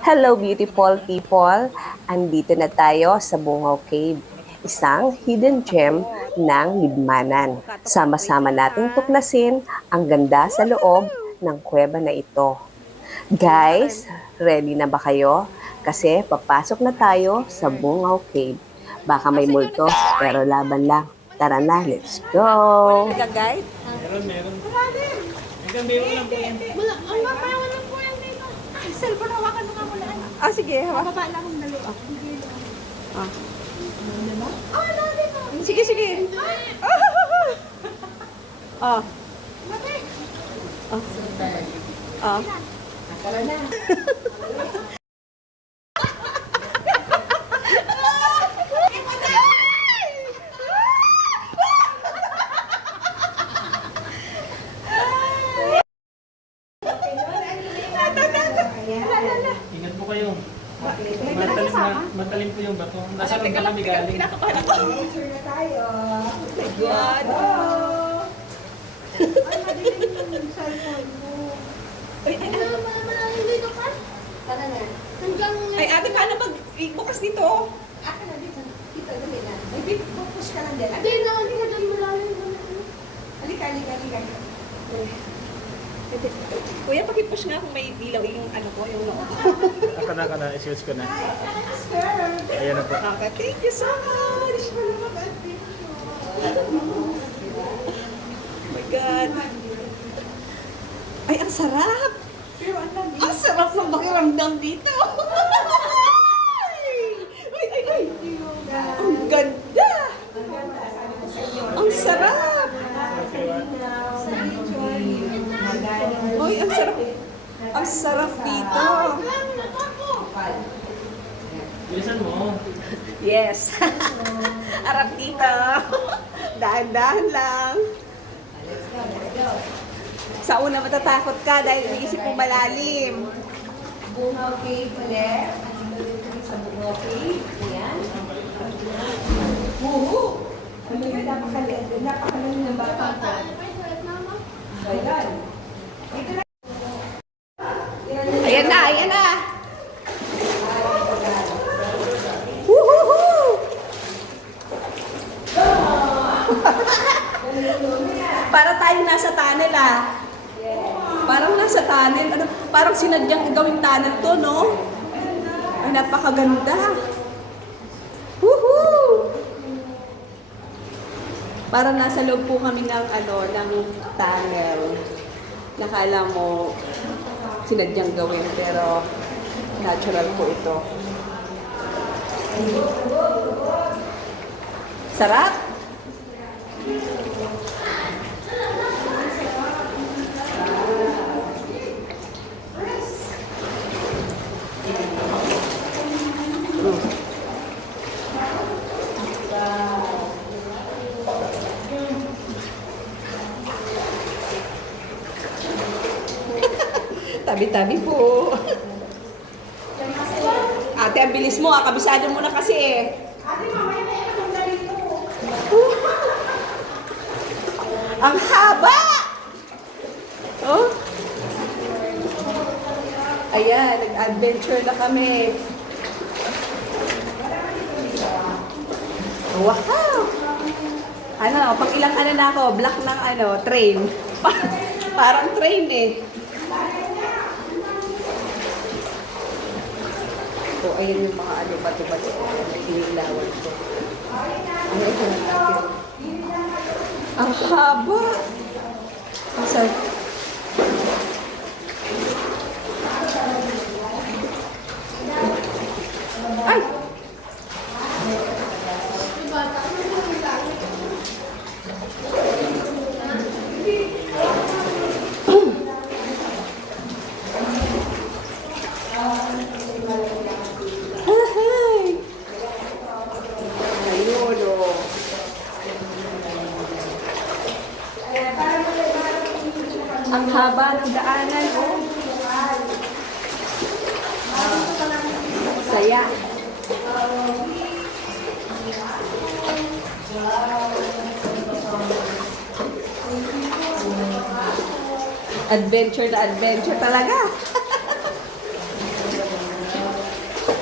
Hello beautiful people! Andito na tayo sa Bungaw Cave, isang hidden gem ng Libmanan. Sama-sama nating tuklasin ang ganda sa loob ng kuweba na ito. Guys, ready na ba kayo? Kasi papasok na tayo sa Bungaw Cave. Baka may multo, pero laban lang. Tara na, let's go! Nag-guide? Meron. Hanggang biro lang po yan. Wala, ang mapayawan lang po yan dito. Ay, cellphone, hawakan mo nga muna. Ah, sige. Baba lang akong dali. Ah. Ah, dali mo. Sige, sige. Ah. Mati. Ah. Ingat po kayo. Matalim po yung bato. Nasa lang ba kami galing? Pinakapahan ako. God. Ay, madilim yung cellphone mo. Ay, ay, ay. Malalim dito pa. Tara na. Hanggang... Ay, ate, paano pag bukas dito? Akin na dito. Dito, dali na. Ay, pupush ka lang din. Ate, hindi ka dyan malalim. Halika, halika, halika. Kuya, pakipush nga kung may ilaw yung ano ko, yung loob. Ako na, i-switch ko na. Ayan na po. Okay, thank you so much. Oh my God. Ay, ang sarap. Ang sarap ng pakiramdam dito. Ay, ay, ay. Ang ganda. Ang sarap. Ay, ang sarap. Ang sarap dito. Bilisan mo. Yes. Arap dito. Dahan-dahan lang. Sa una matatakot ka dahil iisip mo malalim. Bungaw Cave ulit. Andito rin kami sa Bungaw Cave. Ayan. Ano yun? Napakalalim ng batang ko. So, ayan. Ayan na, ayan na. Woohoo! Para tayo nasa tunnel ah. Parang nasa tunnel. Ano, parang sinadyang gawing tunnel to, no? Ay, napakaganda. Woohoo! Parang nasa loob po kami ng ano, ng tunnel. Nakala mo sinadyang gawin pero natural po ito. Sarap! Tabi-tabi po. Ate, ang bilis mo. Kabisado mo na kasi eh. Ate, mamaya na yan kung dito. Ang haba! Oh? Ayan, nag-adventure na kami. Wow! Ano, pag ilang ano na ako, black ng ano, train. Parang train eh. So, ayun yung mga ano, bato-bato. Inilawan ko. Ano ito na natin? Ang haba! Ang sarap. Ay! Ay! Ayun, oh. Ang haba ng daanan, oh. Saya. Adventure na adventure talaga.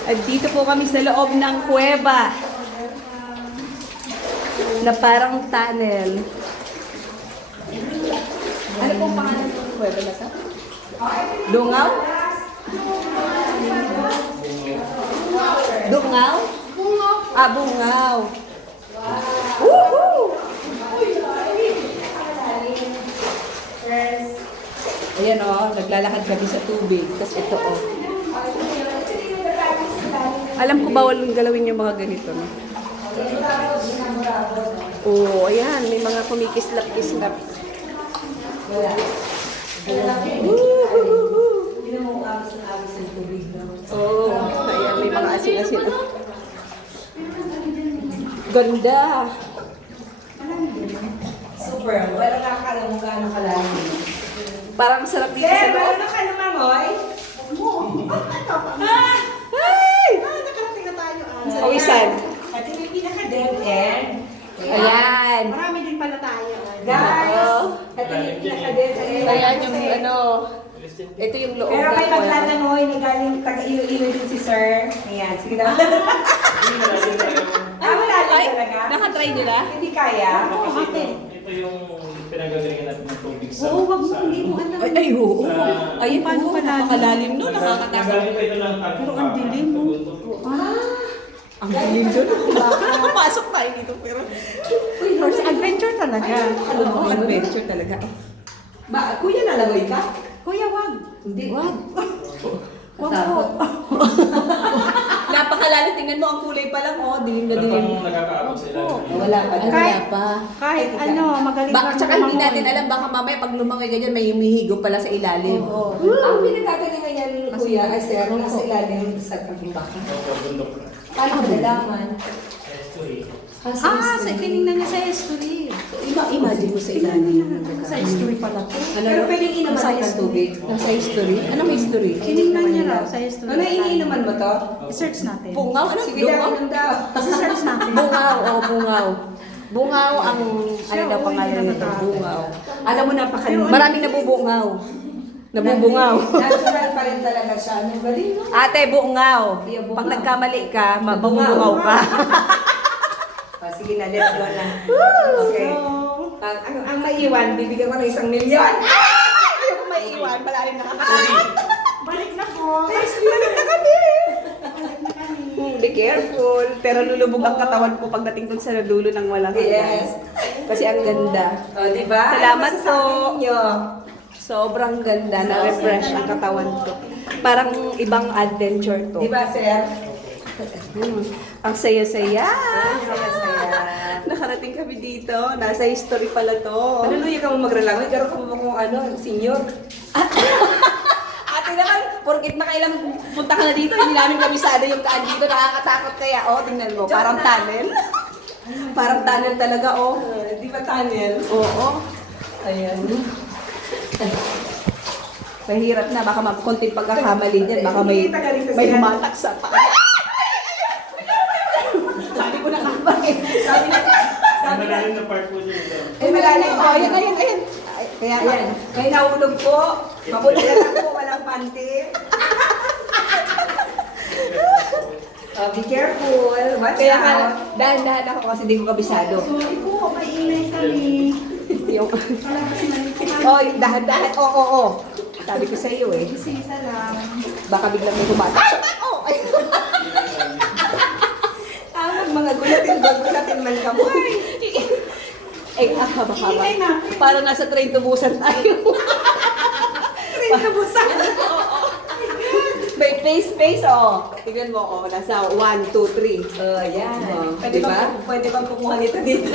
At dito po kami sa loob ng kuweba. Na parang tunnel. Ano pong pangalan ng kuweba na to? Dungaw? Dungaw? Ah, bungaw. Woohoo! Ayan o, naglalakad kami sa tubig. Tapos ito o. Alam ko bawal yung galawin yung mga ganito, no? Oo, ayan. May mga kumikislap-kislap. Oo, ayan. May mga asin-asin. Ganda. Super. Wala nakakala mo gaano kalalim. Parang sarap dito sa loob. Ano ka naman, Moy? Ay! Nakarating na tayo. Pawisan. At yung may pinaka-dead end. Ayan. Marami din pala tayo. Guys! Oo. At yung pinaka-dead end. Ayan yung ano. Ito yung loob Pero may ng kuweba. maglalangoy na galing taga-ilo-ilo din si Sir. Ayan, sige na. Wala Ay, lang talaga. nakatry nila? Hindi kaya. Ito yung pinagagalingan natin ng tubig sa... Oo, wag mo, sa- hindi mo alam. Ay, oo. Sa- Ay, paano napakalalim no? Nakakatakot. Nagaling pa ito ng tagpo. Pero ang dilim mo. Ang dilim doon. Pasok tayo dito pero... Uy, horse adventure talaga. Oo, adventure talaga. Ba, kuya nalangoy ka? Kuya, wag. Hindi. Wag. Wag po. Napakalalim. Tingnan mo ang kulay pa lang. Oh, dilim na Wala dilim. pang nakakaabot sila. Wala pa. Ay, Kahit- wala pa. Kahit ano, magaling Baka kang tsaka hindi lumangoy. natin alam, baka mamaya pag lumangoy ganyan, may humihigo pala sa ilalim. Oo. Ang pinagkagalingan niyan, kuya, ay sir, nasa ilalim sa baka. Opo, bundok na. Paano nalaman? History. Sa tinignan niya sa history. Imagine mo sa ilalim. Sa history pala to. Pero pwedeng inuman Sa ng tubig. Nasa history? Anong history? Tinignan niya raw sa history. Ano, iniinuman mo to? I-search natin. Bungaw? Ano? Sige daw, Bungaw? inom daw. I-search natin. Bungaw, oo, bungaw. Bungaw ang, ano daw pangalan nito? Bungaw. Alam mo, napakalimutan. Maraming nabubungaw. Nabubungaw. Natural pa rin talaga siya. Ano, galing mo? Ate, bungaw. Pag nagkamali ka, mabubungaw ka. Sige na, let's go na. Okay. Ang maiiwan, bibigyan ko ng 1 milyon. Ayoko may iwan, malalim na Balik na po. Balik na kami. Be careful. Pero lulubog ang katawan ko pagdating dun sa dulo ng walang hanggan. Yes. Kasi ang ganda. O, diba? Salamat Ano masasabi po. ninyo? Sobrang ganda. Na-refresh ang katawan ko. Parang ibang adventure to. Diba, sir? Ang saya-saya. Saya-saya. Nakarating kami dito. Nasa history pala to. Panuloy ka mo magralangoy, garo ka mo kung ano, senior. Ate naman, porkit nakailang punta ka na dito, hindi namin kabisado yung kaan dito. Nakakatakot kaya. Oh, tingnan mo. Parang tunnel. Parang tunnel talaga, oh. Di ba tunnel? Oo. Ayan. Mahirap na. Baka konting pagkakamali dyan. Baka may humatak sa paa. Sabi ko na nga ba eh. Sabi na, Ang malalim na part po dyan. eh malalim Oh, ayan, ayan, ayan. Ay, kaya nga. Ayan, may nahulog po. Mabuti na lang po, walang panty. Be careful. Watch Kaya nga, out. dahan-dahan ako kasi di ko kabisado. Sorry po, mainay kami. Yung, oh, dahan-dahan. Oo, oo, oo. Sabi ko sa iyo eh. Bisita lang. Baka biglang may humatak. Ay, oh, ay. Tawag mga gulatin man ka mo. Eh, haba-haba. Iinay na. Parang nasa train to Busan tayo. Train na busan. May face, oh. Tignan mo, oh. Nasa 1, 2, 3. Oh, yan. Oh, Pwede diba? pwede bang kumuha nito dito?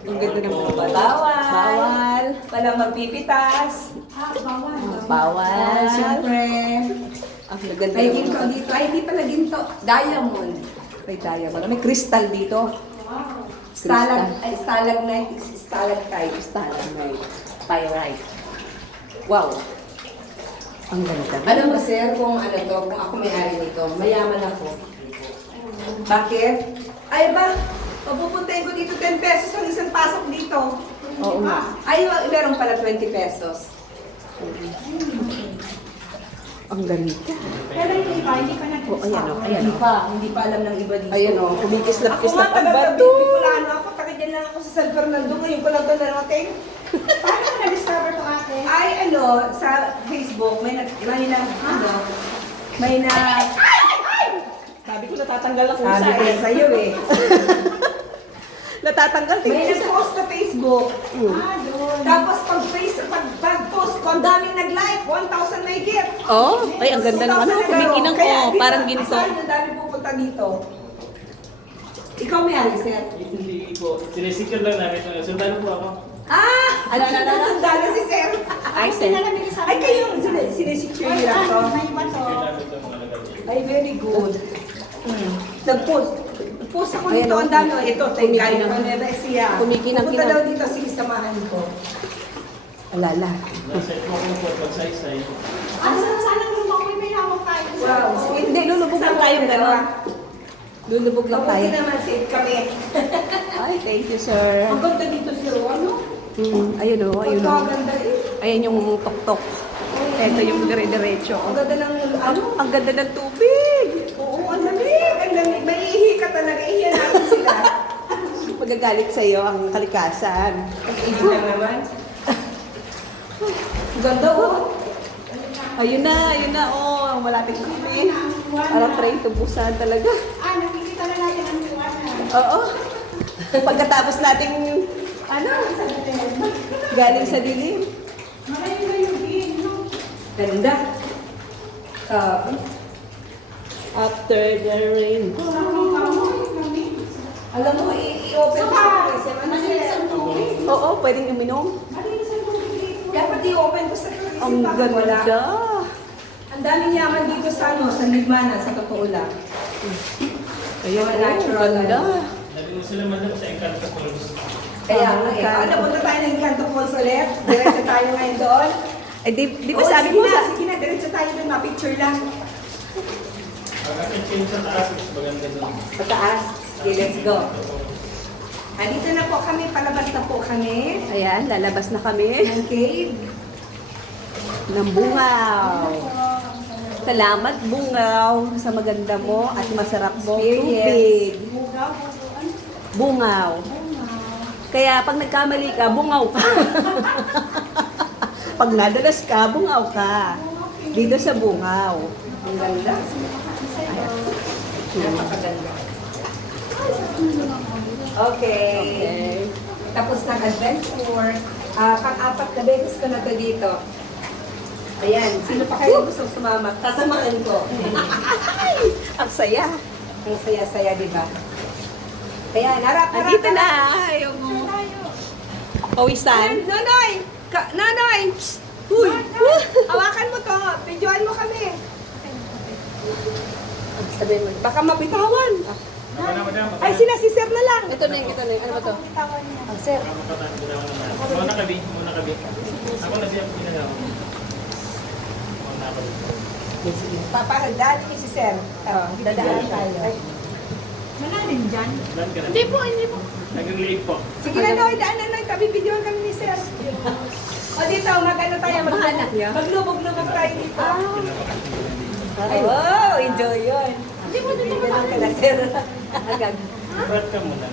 Ang ganda ng mga bata. Bawal. Bawal. Walang magpipitas. Bawal. Bawal. Siyempre. Ang ganda May ng ginto mga- dito. Ay, hindi pala ginto. Diamond. May diamond. May crystal dito. Stalagmite. Stalactite. Stalagmite. Pyrite. Wow. Ang ganda. Alam mo, sir, kung ano to, kung ako may-ari nito, mayaman ako. Bakit? Ay ba, papupuntahin ko dito 10 pesos ang isang pasok dito. Oo nga. Ay, meron pala 20 pesos. Ang ganda. Pero yung iba, hindi pa nag Oh, ayan o, ayan Hindi o. pa, hindi pa alam ng iba dito. Ayan o, kumikislap-kislap ang taga bato. Bicolano ako, taga dyan lang ako sa San Fernando. Ngayon ko lang ito narating. Paano mo na-discover to ate? Ay, sa Facebook, Sabi ko natatanggal ang sabi usa ko eh. sa'yo eh. Natatanggal din May usa. nag-post sa Facebook. Doon. Tapos pag-post ko, ang daming nag-like, 1,000 may get. Oh, ay ang ganda ng ano, kumikinang oh, parang ginto. Saan yung dami pupunta dito? Ikaw may ari, sir. Hindi po. Sinisecure lang namin. Sundalo po ako. Ano? Sundalo si sir. Ay, sir. Pinalabili sa Ay, kayo, sinesecure nyo lang to. May iba to. Secure namin ito mga lagay. Ay, very good. Nag-post. Nag-post ako Ayan, dito, oh. ang dami. Ito, thank you. Kumikinang. Anorexia. Kumikinang-kinang. Pupunta daw dito, sige, samahan ko. Alala. Nasa ito ako po. Pag-size-size. Sana kung may hawak tayo. Wow. Sige, Hindi, lulubog lang tayo gano'n. Lulubog lang tayo. Mabuti naman, safe kami. Ay, thank you, sir. Ang ganda dito, sir. Ano? Ayun o, ayun o. Pagkaganda eh. Ayan yung tok-tok. Ito yung dire-diretso. Ang ganda ng, ano? Ang ganda ng tubig. Oo, ang lamig. Ang lamig. Maiihi ka talaga. Ihiyan natin sila. Magagalit sa'yo ang kalikasan. Pag-ihi lang naman. Ang ganda, oh. Ayun na, oh. Malapit kami. Parang train to Busan talaga. Nakikita na natin ang liwanag. Oo. Pagkatapos nating, galing sa dilim. Malayo-layo din, no? Ganda. After the rain. Alam mo, i-open ko sa tourism. Ano Malinis ang sila? tubig. Oo, pwedeng uminom. Malinis ang tubig dito. Dapat i-open ko sa tourism. Ang Bakit wala? ganda. Ang daming yaman dito sa sa Ligmanan, sa totoo lang. Ayun, Mga natural, ganda. Sabi mo sila man sa Encanto Falls. Kaya nga eh. Ano, punta tayo ng Encanto Falls ulit? Diretso tayo ngayon doon. Eh, di ba Oo, sabi sige mo na, sa... sige na, diretso tayo doon, ma-picture lang. Pagka-change sa taas, mas maganda doon. Pataas. Okay, let's go. Andito na po kami, palabas na po kami. Ayan, lalabas na kami Ng cave. ng bungaw. Salamat, bungaw, sa maganda mo at masarap mo tubig. Bungaw. Kaya pag nagkamali ka, bungaw ka. Pag nadalas ka, bungaw ka. Dito sa bungaw. Ang ganda. Napakaganda. Okay. Tapos nag-adventure. Pang-apat na beses ko na to dito. Ayan, sino pa kayo gusto sumama? Sasamahan ko. Ang saya. Ang saya-saya, di ba? Ayan, harap. Andito na. Yung pawisan. Nonoy! Nonoy! Psst! Uy! Hawakan mo to. Videoan mo kami. Sabihin mo, baka mabitawan. Ako na, madam. Ay, sila si Sir na lang. Ito na yung. Ano ba to? Sir. Muna kabi. Ako na siya pinagawa. Muna kabi. Papahandaan niyo si Sir. Dadaan tayo. Malalim dyan. Lan ka na. Hindi po. Nag-relate po. Sige na, Noy. Daan na, Noy. Kabibidyoan kami ni Sir. O dito, mag-ano tayo. Mahanap niya? Maglubog-lubog tayo dito. Ay, wow. Enjoy yun. Hindi po. Ganun ka na, Sir. Agad. Brad ka muna.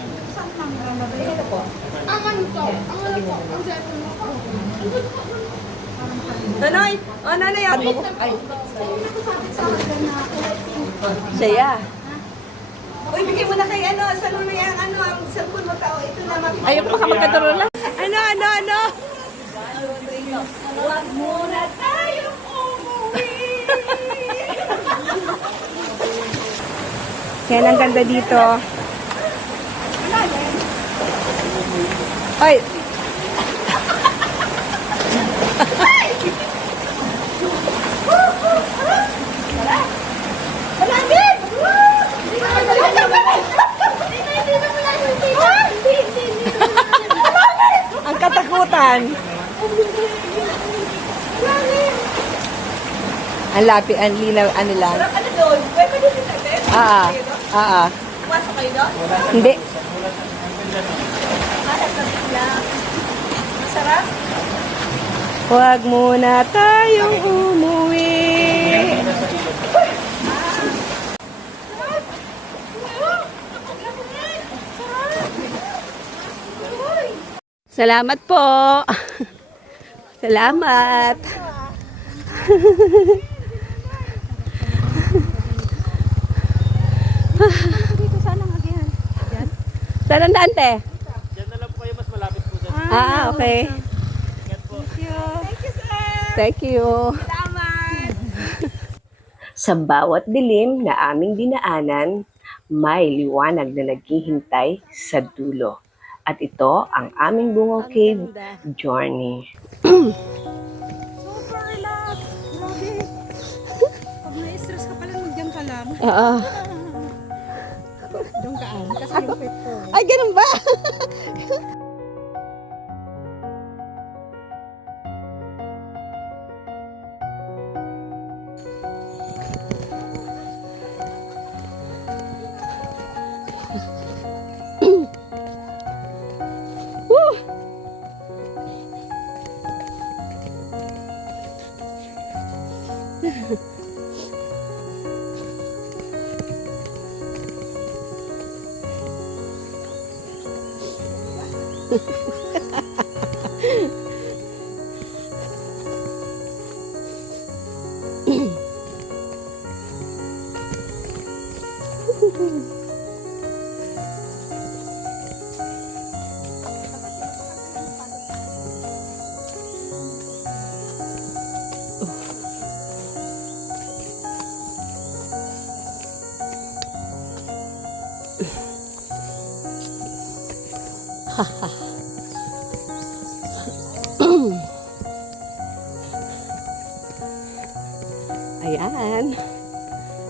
Ito po. Ang ano to? Ang ano po? Ang cellphone mo po. Nonoy. O, Nonoy. Ako. Ay, Sa akin na saya. Uy, bigay mo na kay ano, sa Nonoy ang ano, ang cellphone mo tao. Ito na, Ayoko baka magkaturo lang. Ano? Huwag muna tayong umuwi. Yan ang ganda dito. Ay! Malapit! Ang katakutan. Ang lapit, ang linaw, ano lang. Ano doon? Pwede din natin? Pumasok kayo doon? Hindi. Masarap? Huwag muna tayong umuwi. Salamat po. Salamat. Dito sana again. Saan ang daan, te? Diyan na lang po kayo, mas malapit po dyan. Okay. Ingat po. Thank you. Sa bawat dilim na aming dinaanan, may liwanag na naghihintay sa dulo. At ito ang aming Bungaw Cave journey. Super relax. Grabe. Pag na-stress ka pala, magdiyan ka lang. Oo. Doon ka kasi yung pet ko. Ay, ganun ba? Ayan.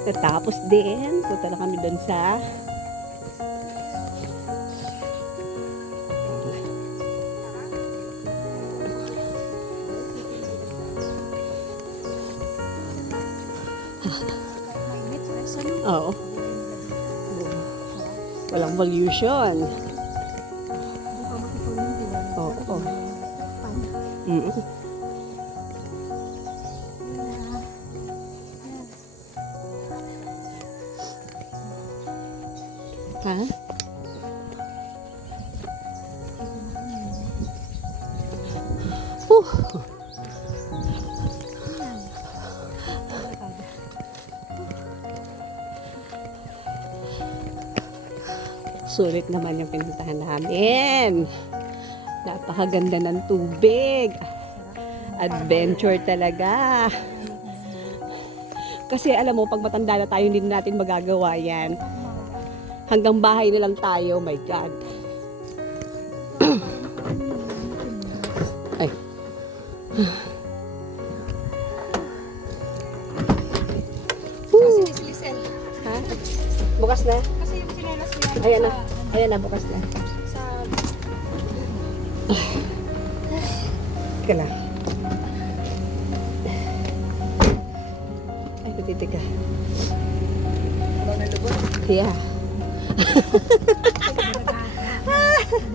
Natapos din. Punta na kami dun sa Oo. Walang pollution. Oo. Mm. Ha? Sulit naman yung pinuntahan namin. Napakaganda ng tubig. Adventure talaga. Kasi alam mo, pag matanda na tayo, hindi na natin magagawa yan. Hanggang bahay na lang tayo, my God. Ay. Ha? Bukas na? Kasi yung sinelas niya. Ayan na. Ayan na, bukas na. Sa Teka lang. Ay, patitig ka. Yeah.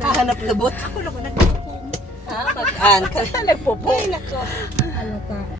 Hanap lubot. ako lang nagpupong. Ha? Pag-an ka. Nagpupo. Alata.